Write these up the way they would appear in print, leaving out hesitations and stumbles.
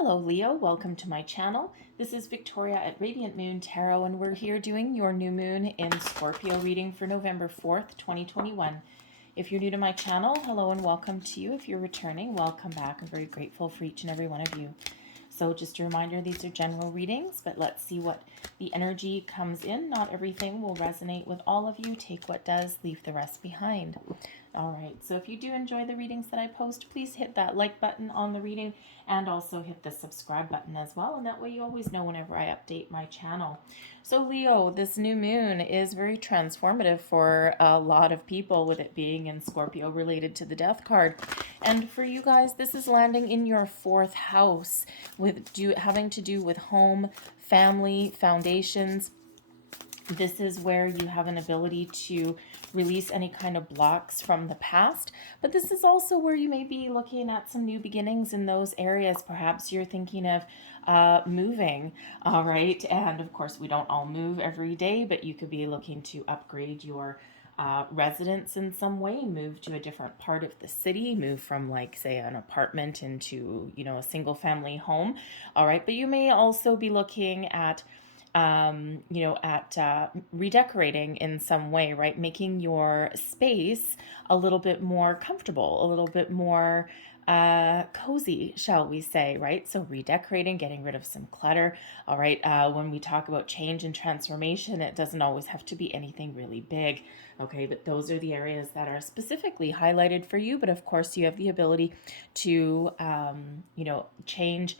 Hello Leo, welcome to my channel. This is Victoria at Radiant Moon Tarot, and we're here doing your new moon in Scorpio reading for November 4th, 2021. If you're new to my channel, hello and welcome to you. If you're returning, welcome back. I'm very grateful for each and every one of you. So just a reminder, these are general readings, but let's see what the energy comes in. Not everything will resonate with all of you. Take what does, leave the rest behind. All right, so if you do enjoy the readings that I post, please hit that like button on the reading and also hit the subscribe button as well. And that way you always know whenever I update my channel. So Leo, this new moon is very transformative for a lot of people, with it being in Scorpio related to the death card. And for you guys, this is landing in your fourth house with having to do with home, family, foundations. This is where you have an ability to release any kind of blocks from the past, but this is also where you may be looking at some new beginnings in those areas. Perhaps you're thinking of moving, all right? And of course, we don't all move every day, but you could be looking to upgrade your residence in some way, move to a different part of the city, move from, like, say, an apartment into, a single family home, all right? But you may also be looking at redecorating in some way, right? Making your space a little bit more comfortable, a little bit more cozy, shall we say, right? So redecorating, getting rid of some clutter. All right. When we talk about change and transformation, it doesn't always have to be anything really big. Okay. But those are the areas that are specifically highlighted for you. But of course, you have the ability to, change,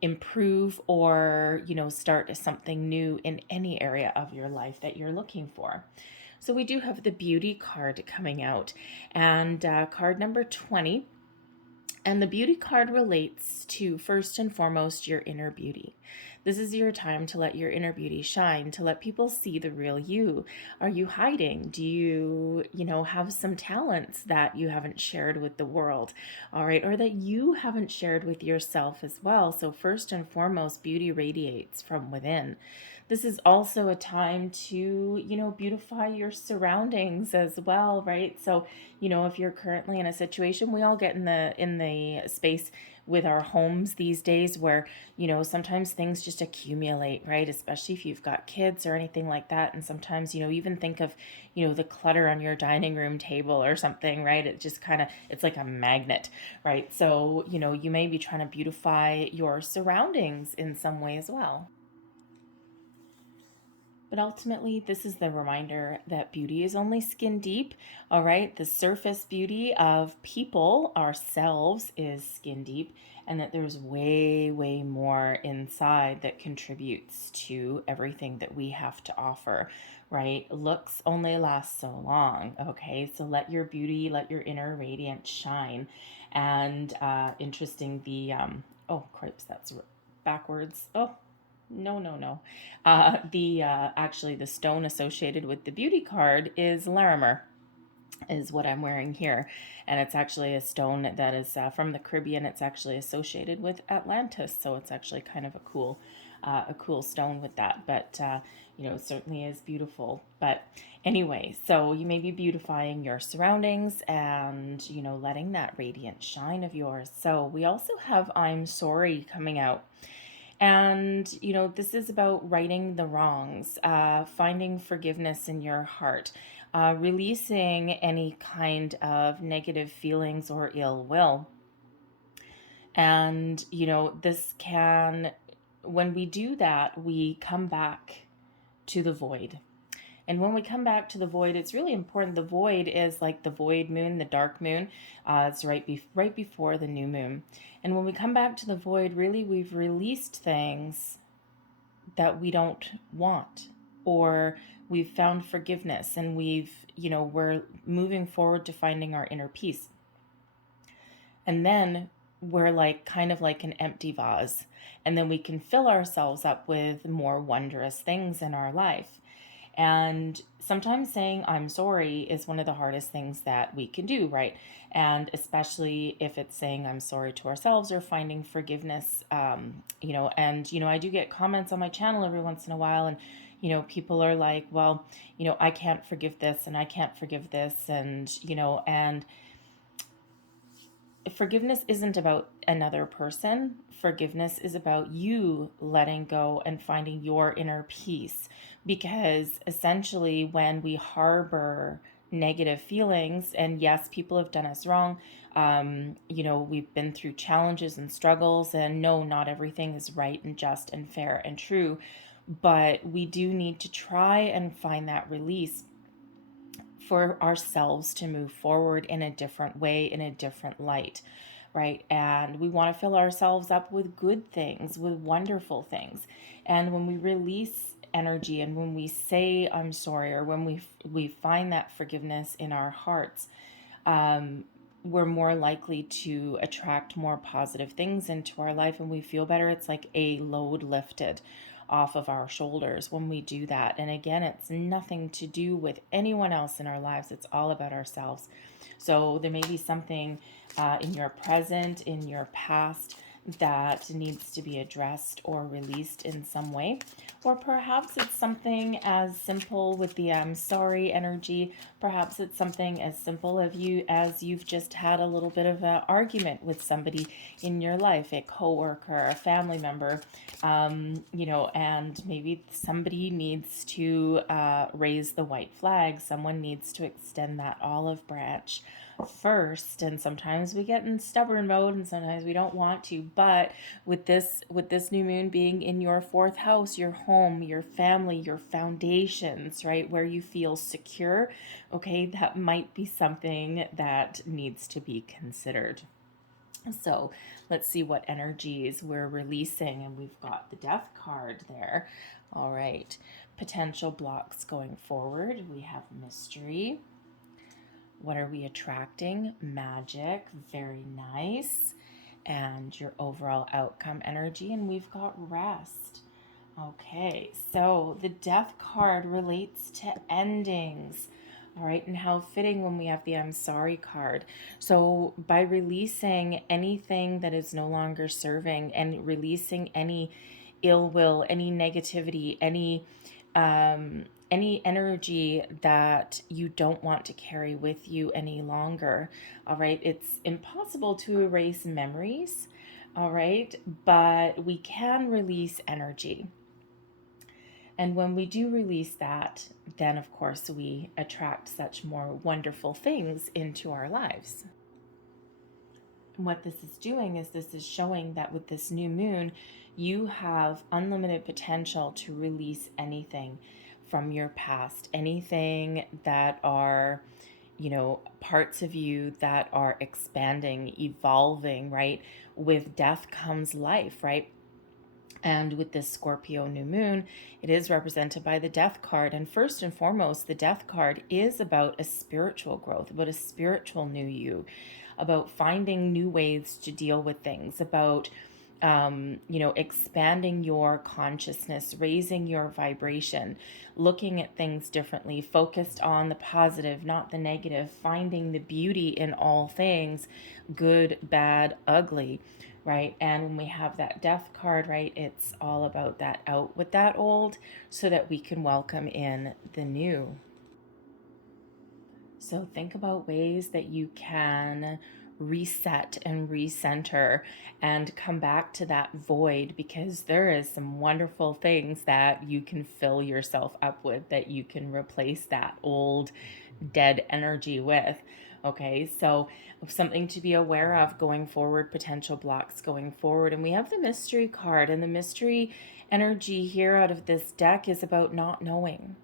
improve, or start something new in any area of your life that you're looking for. So we do have the beauty card coming out, and card number 20. And the beauty card relates to, first and foremost, your inner beauty. This is your time to let your inner beauty shine, to let people see the real you. Are you hiding? Do you, have some talents that you haven't shared with the world? All right. Or that you haven't shared with yourself as well. So first and foremost, beauty radiates from within. This is also a time to, beautify your surroundings as well, right? So, if you're currently in a situation, we all get in the space with our homes these days where, sometimes things just accumulate, right? Especially if you've got kids or anything like that. And sometimes, even think of, the clutter on your dining room table or something, right? It just it's like a magnet, right? So, you may be trying to beautify your surroundings in some way as well. But ultimately, this is the reminder that beauty is only skin deep, all right? The surface beauty of people, ourselves, is skin deep, and that there's way, way more inside that contributes to everything that we have to offer, right? Looks only last so long, okay? So let your beauty, let your inner radiance shine. And interesting, oh, cripes, that's backwards. Oh, no. Actually, the stone associated with the beauty card is Larimer, is what I'm wearing here. And it's actually a stone that is from the Caribbean. It's actually associated with Atlantis. So it's actually kind of a cool stone with that. But, it certainly is beautiful. But anyway, so you may be beautifying your surroundings and, letting that radiant shine of yours. So we also have I'm Sorry coming out. And, this is about righting the wrongs, finding forgiveness in your heart, releasing any kind of negative feelings or ill will. And, when we do that, we come back to the void. And when we come back to the void, it's really important. The void is like the void moon, the dark moon. It's right before the new moon. And when we come back to the void, really we've released things that we don't want, or we've found forgiveness, and we're moving forward to finding our inner peace. And then we're kind of like an empty vase. And then we can fill ourselves up with more wondrous things in our life. And sometimes saying I'm sorry is one of the hardest things that we can do, right? And especially if it's saying I'm sorry to ourselves or finding forgiveness, I do get comments on my channel every once in a while, and people are like, well, I can't forgive this and I can't forgive this, and forgiveness isn't about another person. Forgiveness is about you letting go and finding your inner peace. Because essentially, when we harbor negative feelings, and yes, people have done us wrong, we've been through challenges and struggles, and no, not everything is right and just and fair and true. But we do need to try and find that release for ourselves to move forward in a different way, in a different light, right? And we want to fill ourselves up with good things, with wonderful things. And when we release energy and when we say I'm sorry, or when we find that forgiveness in our hearts, we're more likely to attract more positive things into our life, and we feel better. It's like a load lifted off of our shoulders when we do that. And again, it's nothing to do with anyone else in our lives. It's all about ourselves. So there may be something in your present, in your past, that needs to be addressed or released in some way. Or perhaps it's something as simple with the I'm sorry energy. Perhaps it's something as simple as you've just had a little bit of an argument with somebody in your life, a coworker, a family member, and maybe somebody needs to raise the white flag. Someone needs to extend that olive branch first, and sometimes we get in stubborn mode and sometimes we don't want to. But with this new moon being in your fourth house, your home, your family, your foundations, right, where you feel secure, okay, that might be something that needs to be considered. So let's see what energies we're releasing, and we've got the Death card there. All right, potential blocks going forward. We have mystery. What are we attracting? Magic, very nice. And your overall outcome energy. And we've got rest. Okay, so the Death card relates to endings. All right, and how fitting when we have the I'm sorry card. So by releasing anything that is no longer serving, and releasing any ill will, any negativity, any energy that you don't want to carry with you any longer. All right, it's impossible to erase memories, all right, but we can release energy. And when we do release that, then of course we attract such more wonderful things into our lives. And what this is doing is this is showing that with this new moon, you have unlimited potential to release anything from your past, anything that are, parts of you that are expanding, evolving, right? With death comes life, right? And with this Scorpio new moon, it is represented by the Death card. And first and foremost, the Death card is about a spiritual growth, about a spiritual new you, about finding new ways to deal with things, about expanding your consciousness, raising your vibration, looking at things differently, focused on the positive, not the negative, finding the beauty in all things, good, bad, ugly, right? And when we have that Death card, right, it's all about that out with that old so that we can welcome in the new. So think about ways that you can reset and recenter and come back to that void, because there is some wonderful things that you can fill yourself up with, that you can replace that old dead energy with. Okay, so something to be aware of going forward, potential blocks going forward. And we have the mystery card, and the mystery energy here out of this deck is about not knowing.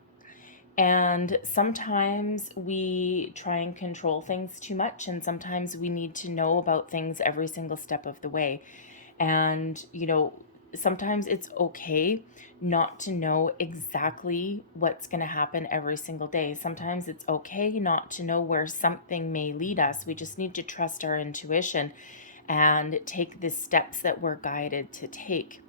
And sometimes we try and control things too much, and sometimes we need to know about things every single step of the way. And, sometimes it's okay not to know exactly what's going to happen every single day. Sometimes it's okay not to know where something may lead us. We just need to trust our intuition and take the steps that we're guided to take.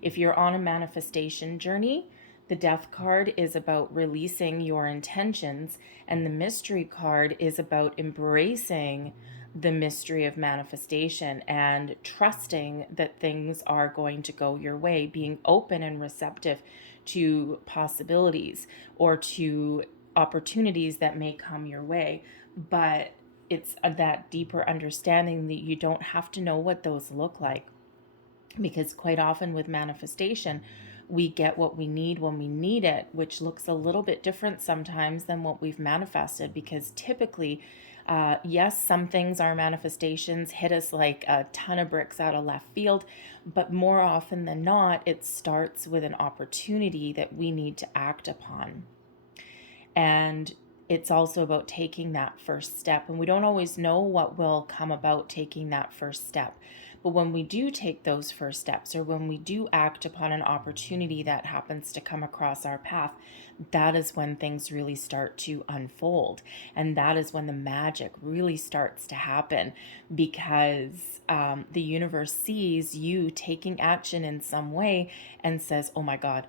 If you're on a manifestation journey, the Death card is about releasing your intentions, and the mystery card is about embracing the mystery of manifestation and trusting that things are going to go your way, being open and receptive to possibilities or to opportunities that may come your way. But it's that deeper understanding that you don't have to know what those look like, because quite often with manifestation, we get what we need when we need it, which looks a little bit different sometimes than what we've manifested, because typically, yes, some things, our manifestations hit us like a ton of bricks out of left field, but more often than not, it starts with an opportunity that we need to act upon. And it's also about taking that first step. And we don't always know what will come about taking that first step. But when we do take those first steps, or when we do act upon an opportunity that happens to come across our path, that is when things really start to unfold. And that is when the magic really starts to happen, because the universe sees you taking action in some way and says, oh my God,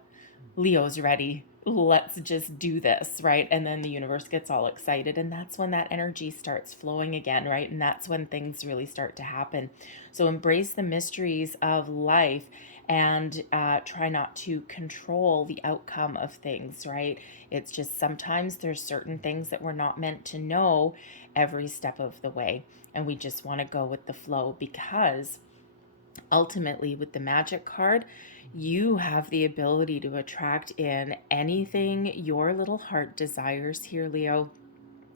Leo's ready. Let's just do this, right? And then the universe gets all excited, and that's when that energy starts flowing again, right? And that's when things really start to happen. So embrace the mysteries of life, and try not to control the outcome of things, right? It's just sometimes there's certain things that we're not meant to know every step of the way, and we just want to go with the flow, because ultimately with the magic card, you have the ability to attract in anything your little heart desires here, Leo.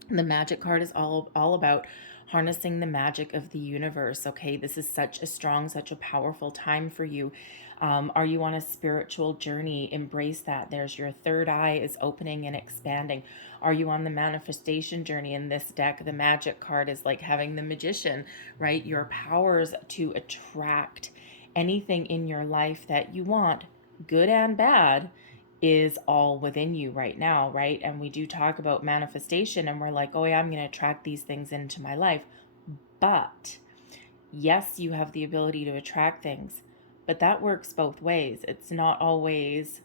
The magic card is all about harnessing the magic of the universe. Okay, this is such a strong, such a powerful time for you. Are you on a spiritual journey? Embrace that. There's your third eye is opening and expanding. Are you on the manifestation journey? In this deck, the magic card is like having the magician, right? Your powers to attract anything in your life that you want, good and bad, is all within you right now, right? And we do talk about manifestation, and we're like, oh yeah, I'm going to attract these things into my life. But yes, you have the ability to attract things, but that works both ways. It's not always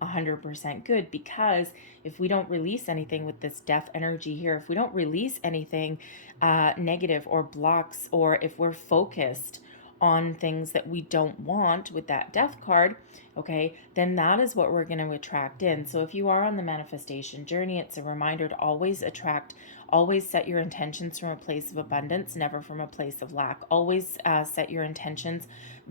100% good, because if we don't release anything with this death energy here, if we don't release anything negative or blocks, or if we're focused on things that we don't want with that death card, okay, then that is what we're going to attract in. So if you are on the manifestation journey, it's a reminder to always attract, always set your intentions from a place of abundance, never from a place of lack. Always set your intentions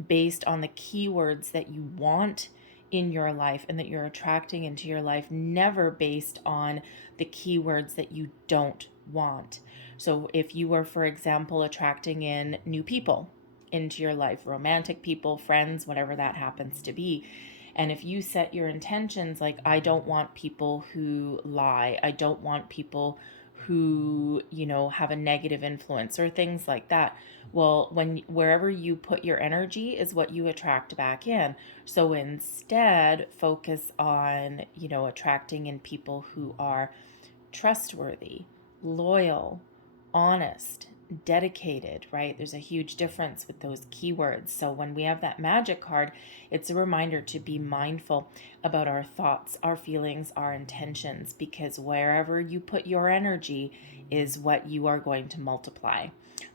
based on the keywords that you want in your life and that you're attracting into your life, never based on the keywords that you don't want. So if you were, for example, attracting in new people into your life, romantic people, friends, whatever that happens to be, and if you set your intentions like, I don't want people who lie, I don't want people who, have a negative influence or things like that, well, wherever you put your energy is what you attract back in. So instead, focus on, attracting in people who are trustworthy, loyal, honest, dedicated, right? There's a huge difference with those keywords. So when we have that magic card, it's a reminder to be mindful about our thoughts, our feelings, our intentions, because wherever you put your energy is what you are going to multiply.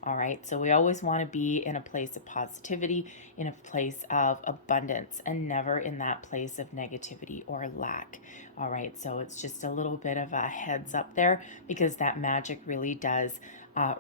All right. So we always want to be in a place of positivity, in a place of abundance, and never in that place of negativity or lack. All right. So it's just a little bit of a heads up there, because that magic really does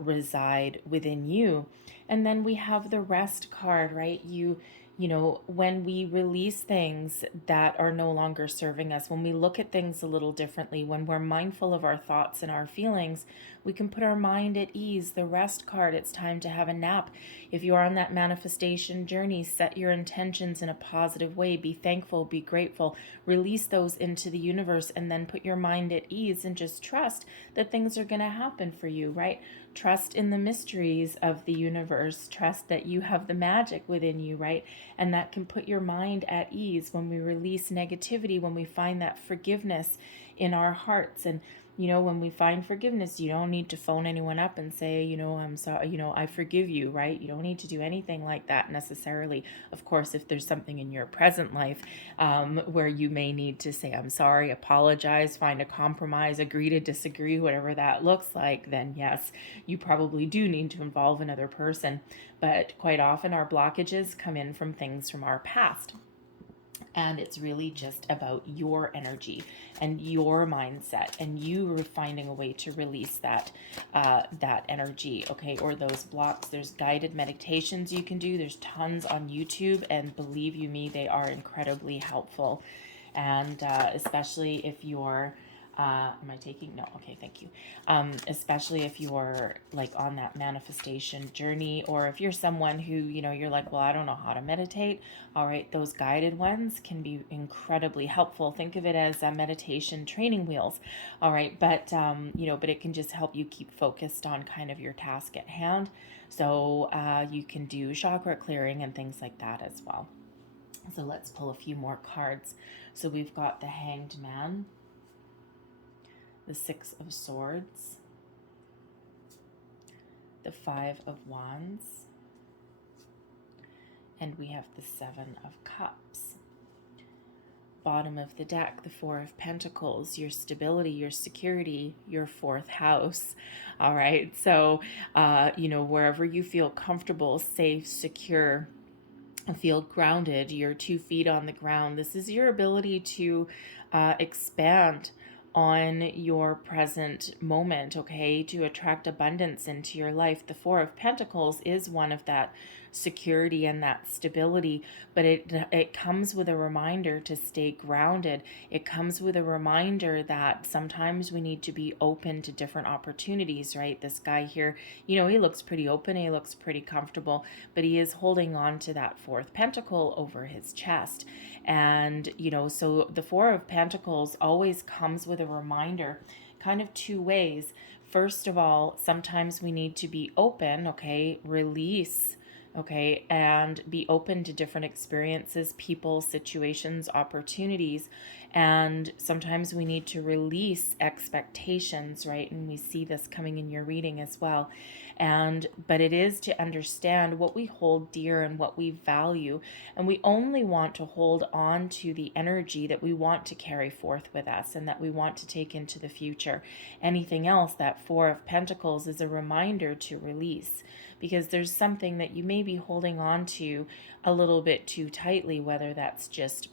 reside within you. And then we have the rest card, right? When we release things that are no longer serving us, when we look at things a little differently, when we're mindful of our thoughts and our feelings, we can put our mind at ease. The rest card, it's time to have a nap. If you are on that manifestation journey, set your intentions in a positive way. Be thankful, be grateful, release those into the universe, and then put your mind at ease and just trust that things are going to happen for you, right? Trust in the mysteries of the universe. Trust that you have the magic within you, right? And that can put your mind at ease when we release negativity, when we find that forgiveness in our hearts. And when we find forgiveness, you don't need to phone anyone up and say, I'm sorry, I forgive you, right? You don't need to do anything like that necessarily. Of course, if there's something in your present life where you may need to say, I'm sorry, apologize, find a compromise, agree to disagree, whatever that looks like, then yes, you probably do need to involve another person. But quite often our blockages come in from things from our past. And it's really just about your energy and your mindset, and you finding a way to release that that energy, okay, or those blocks. There's guided meditations you can do. There's tons on YouTube, and believe you me, they are incredibly helpful. And especially if you're am I taking? No. Okay, thank you. Especially if you're like on that manifestation journey, or if you're someone who, you know, you're like, well, I don't know how to meditate. All right, those guided ones can be incredibly helpful. Think of it as meditation training wheels. All right, but you know, but it can just help you keep focused on kind of your task at hand. So you can do chakra clearing and things like that as well. So let's pull a few more cards. So we've got the Hanged Man, the Six of Swords, the Five of Wands, and we have the Seven of Cups. Bottom of the deck, the Four of Pentacles, your stability, your security, your fourth house. All right, so, you know, wherever you feel comfortable, safe, secure, feel grounded, your 2 feet on the ground. This is your ability to expand on your present moment, okay, to attract abundance into your life. The Four of Pentacles is one of that security and that stability, but it comes with a reminder to stay grounded. It comes with a reminder that sometimes we need to be open to different opportunities, right? This guy here, you know, he looks pretty open, he looks pretty comfortable, but he is holding on to that fourth pentacle over his chest. And, you know, so the Four of Pentacles always comes with a reminder, kind of 2 ways. First of all, sometimes we need to be open, okay, release, okay, and be open to different experiences, people, situations, opportunities. And sometimes we need to release expectations, right? And we see this coming in your reading as well. But it is to understand what we hold dear and what we value. And we only want to hold on to the energy that we want to carry forth with us and that we want to take into the future. Anything else, that Four of Pentacles is a reminder to release, because there's something that you may be holding on to a little bit too tightly, whether that's just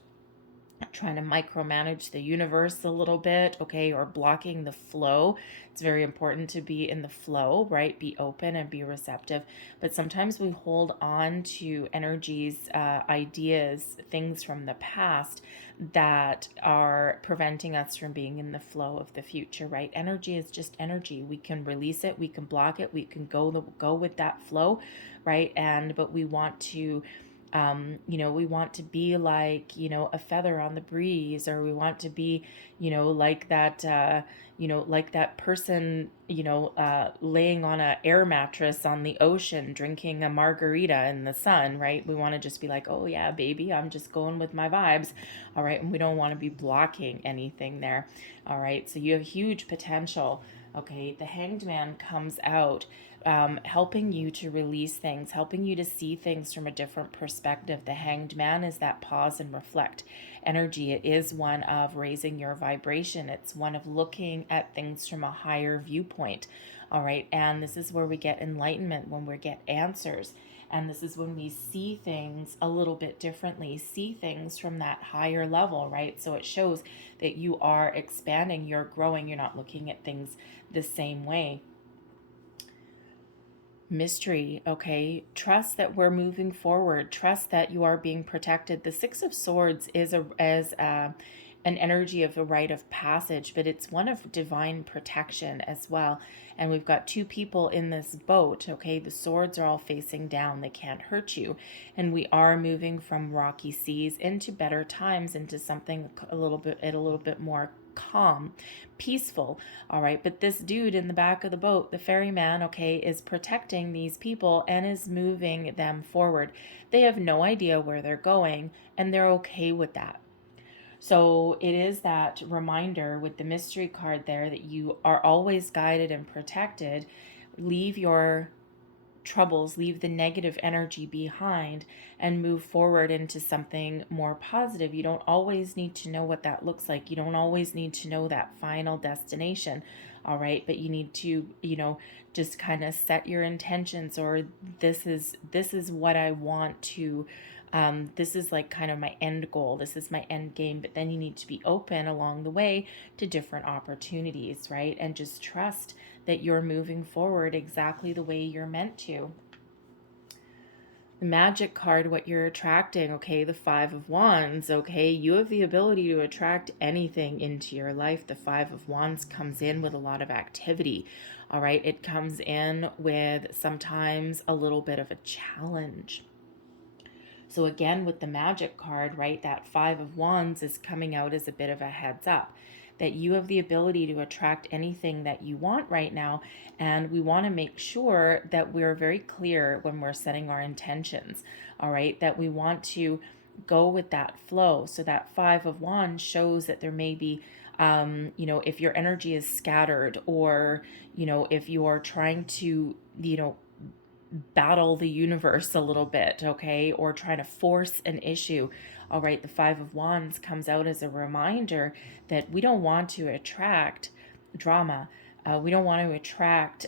trying to micromanage the universe a little bit, okay, or blocking the flow. It's very important to be in the flow, right? Be open and be receptive. But sometimes we hold on to energies, ideas, things from the past that are preventing us from being in the flow of the future, right? Energy is just energy. We can release it, we can block it, we can go with that flow, right? But we want to you know, we want to be like, you know, a feather on the breeze, or we want to be, you know, like that, you know, like that person, you know, laying on an air mattress on the ocean, drinking a margarita in the sun, right? We want to just be like, oh yeah, baby, I'm just going with my vibes. All right. And we don't want to be blocking anything there. All right. So you have huge potential. Okay. The Hanged Man comes out, helping you to release things, helping you to see things from a different perspective. The Hanged Man is that pause and reflect energy. It is one of raising your vibration. It's one of looking at things from a higher viewpoint. All right. And this is where we get enlightenment, when we get answers. And this is when we see things a little bit differently, see things from that higher level, right? So it shows that you are expanding, you're growing, you're not looking at things the same way. Mystery, okay? Trust that we're moving forward. Trust that you are being protected. The Six of Swords is an energy of a rite of passage, but it's one of divine protection as well. And we've got 2 people in this boat, okay? The swords are all facing down. They can't hurt you. And we are moving from rocky seas into better times, into something a little bit more calm, peaceful. All right, but this dude in the back of the boat, the ferryman, okay, is protecting these people and is moving them forward. They have no idea where they're going, and they're okay with that. So it is that reminder with the mystery card there that you are always guided and protected. Leave your troubles, leave the negative energy behind, and move forward into something more positive. You don't always need to know what that looks like. You don't always need to know that final destination. all right? But you need to, just kind of set your intentions, or this is what I want to, this is like kind of my end goal, this is my end game. But then you need to be open along the way to different opportunities, right? And just trust that you're moving forward exactly the way you're meant to. The Magic card, what you're attracting, okay, the Five of Wands, okay, you have the ability to attract anything into your life. The Five of Wands comes in with a lot of activity, all right? It comes in with sometimes a little bit of a challenge. So again, with the Magic card, right, that Five of Wands is coming out as a bit of a heads up that you have the ability to attract anything that you want right now. And we want to make sure that we're very clear when we're setting our intentions, all right, that we want to go with that flow. So that Five of Wands shows that there may be, if your energy is scattered, or, if you are trying to, battle the universe a little bit, okay, or trying to force an issue. All right, the Five of Wands comes out as a reminder that we don't want to attract drama. We don't want to attract,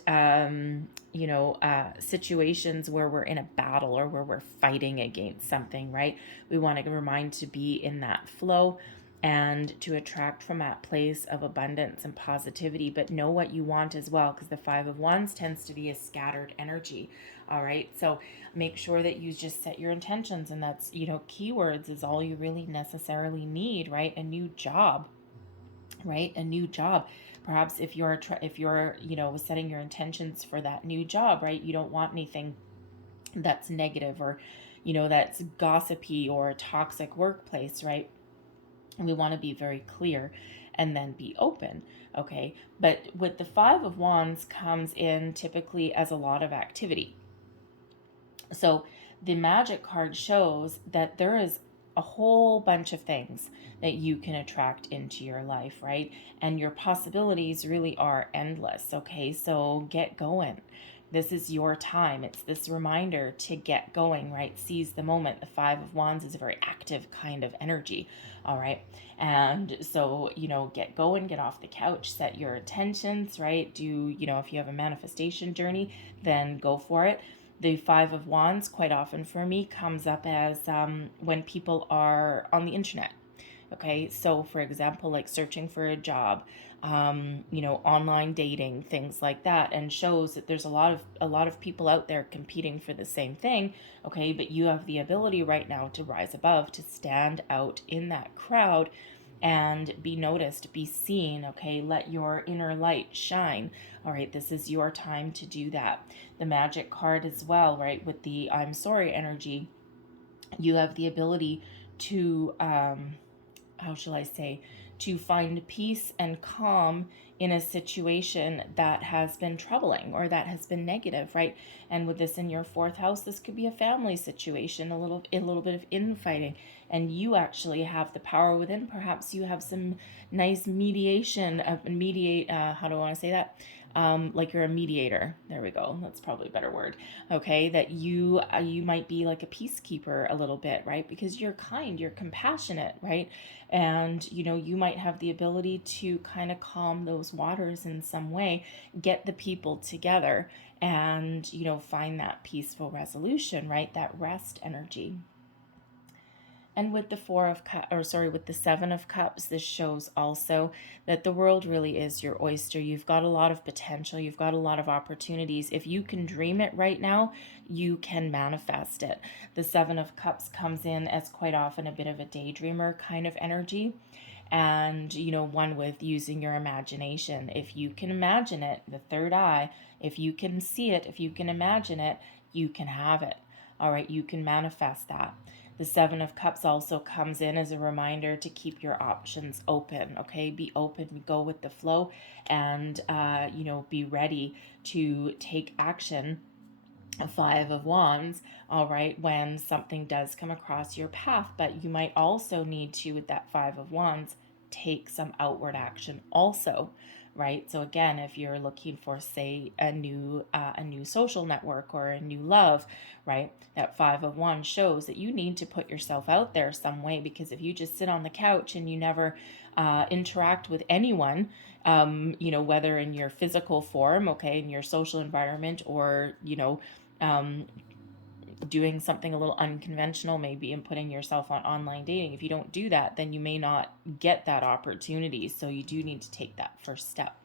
situations where we're in a battle or where we're fighting against something, right? We want to remind to be in that flow and to attract from that place of abundance and positivity, but know what you want as well, because the Five of Wands tends to be a scattered energy. All right, so make sure that you just set your intentions, and that's, keywords is all you really necessarily need, right? A new job, right? A new job. Perhaps if you're setting your intentions for that new job, right? You don't want anything that's negative, or that's gossipy or a toxic workplace, right? And we want to be very clear and then be open, okay? But with the Five of Wands comes in typically as a lot of activity. So the Magic card shows that there is a whole bunch of things that you can attract into your life, right? And your possibilities really are endless, okay? So get going. This is your time. It's this reminder to get going, right? Seize the moment. The Five of Wands is a very active kind of energy, all right? And so, get going, get off the couch, set your intentions, right? Do, if you have a manifestation journey, then go for it. The Five of Wands, quite often for me, comes up as when people are on the internet. Okay, so for example, like searching for a job, online dating, things like that, and shows that there's a lot of people out there competing for the same thing. Okay, but you have the ability right now to rise above, to stand out in that crowd and be noticed, be seen, okay? Let your inner light shine. All right, this is your time to do that. The Magic card as well, right, with the I'm sorry energy, you have the ability to, how shall I say, to find peace and calm in a situation that has been troubling or that has been negative, right? And with this in your fourth house, this could be a family situation, a little bit of infighting, and you actually have the power within. Perhaps you have some nice mediation, how do I want to say that? Like you're a mediator. There we go. That's probably a better word. Okay, that you might be like a peacekeeper a little bit, right? Because you're kind, you're compassionate, right? And you might have the ability to kind of calm those waters in some way, get the people together, and find that peaceful resolution, right? That rest energy. And with the with the Seven of Cups, this shows also that the world really is your oyster. You've got a lot of potential. You've got a lot of opportunities. If you can dream it right now, you can manifest it. The Seven of Cups comes in as quite often a bit of a daydreamer kind of energy. And, one with using your imagination. If you can imagine it, the third eye, if you can see it, if you can imagine it, you can have it. All right, you can manifest that. The Seven of Cups also comes in as a reminder to keep your options open, okay? Be open, go with the flow, and, be ready to take action. A Five of Wands, all right, when something does come across your path, but you might also need to, with that Five of Wands, take some outward action also, right? So again, if you're looking for, say, a new social network or a new love, right, that 5 of Wands shows that you need to put yourself out there some way, because if you just sit on the couch and you never interact with anyone, you know, whether in your physical form, okay, in your social environment, or, you know, doing something a little unconventional maybe and putting yourself on online dating, if you don't do that, then you may not get that opportunity. So you do need to take that first step.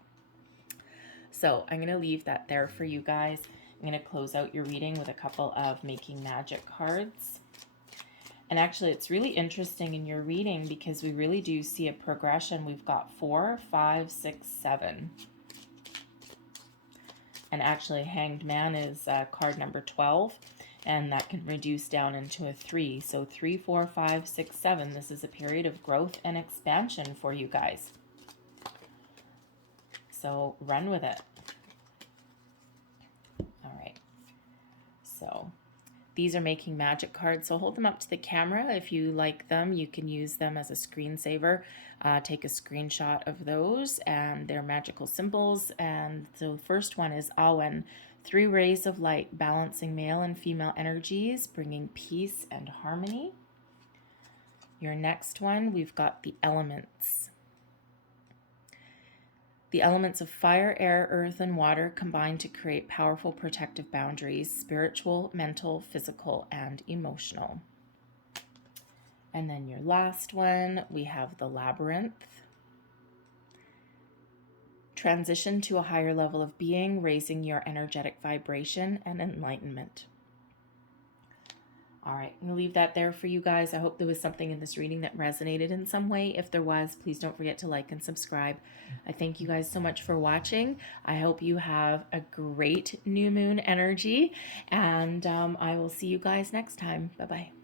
So I'm going to leave that there for you guys. I'm going to close out your reading with a couple of Making Magic cards. And actually, it's really interesting in your reading because we really do see a progression. We've got 4, 5, 6, 7. And actually, Hanged Man is card number 12. And that can reduce down into a 3. So 3, 4, 5, 6, 7. This is a period of growth and expansion for you guys. So run with it. All right. So these are Making Magic cards. So hold them up to the camera. If you like them, you can use them as a screensaver. Take a screenshot of those and their magical symbols. And so the first one is Awen. 3 rays of light, balancing male and female energies, bringing peace and harmony. Your next one, we've got the elements. The elements of fire, air, earth, and water combine to create powerful protective boundaries, spiritual, mental, physical, and emotional. And then your last one, we have the labyrinth. Transition to a higher level of being, raising your energetic vibration and enlightenment. All right, I'm going to leave that there for you guys. I hope there was something in this reading that resonated in some way. If there was, please don't forget to like and subscribe. I thank you guys so much for watching. I hope you have a great new moon energy, and I will see you guys next time. Bye-bye.